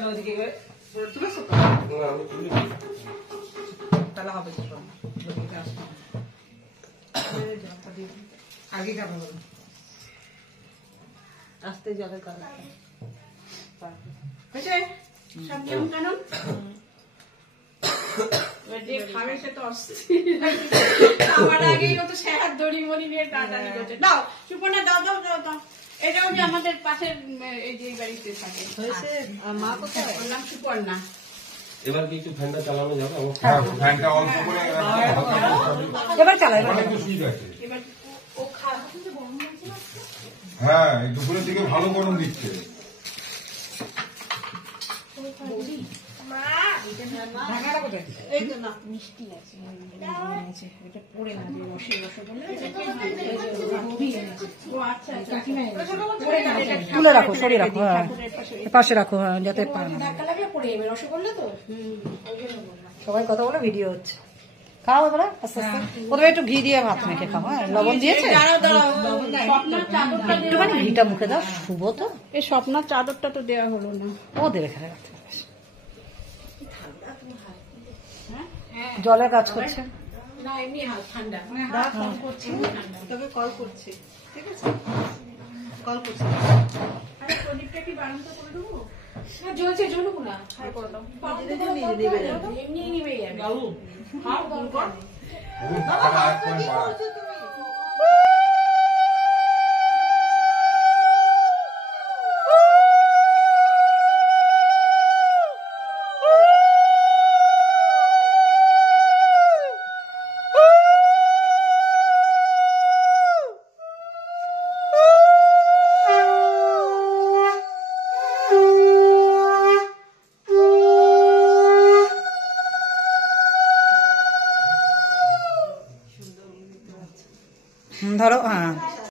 চলো ওদিকে তুলেছো তো? তাহলে হবে তো সব। আগে খাবো আস্তে জলের কালার হয়েছে সব নিয়ম কানুন খাবে সে তো আমার আগেই ও তো শেয়ার দড়ি মরি নিয়ে টাটানি করছে দাও সুপর্ণা দাও দাও দাও দাও এটাও যে আমাদের পাশের এই যে বাড়িতে থাকে হয়েছে আর মা কোথায় ওর নাম সুপর্ণা এবার কি একটু ফ্যানটা চালানো যাবে? ফ্যানটা অল্প করে এবার চালাই এবার ও হ্যাঁ দুপুরের দিকে ভালো গরম দিচ্ছে। তুলে রাখো সরিয়ে রাখো হ্যাঁ পাশে রাখো হ্যাঁ যাতে সবাই কথা বলে ভিডিও হচ্ছে খাও এবারে আস্তে আস্তে প্রথমে একটু ঘি দিয়ে ভাত মেখে খাও হ্যাঁ লবণ দিয়েছে একটুখানি ঘিটা মুখে দাও শুভ তো এই স্বপ্নার চাদরটা তো দেওয়া হলো না ও দেবে খেলে রাখতে জলের কাজ করছে না এমনি ঠান্ডা ফোন করছি তোকে কল করছি ঠিক আছে কল করছি আরে প্রদীপটা কি বারান্দা করে দেবো না জ্বলছে জ্বলুক না করে দাও এমনি নিবে যাবে খাও ফোন কর বাবা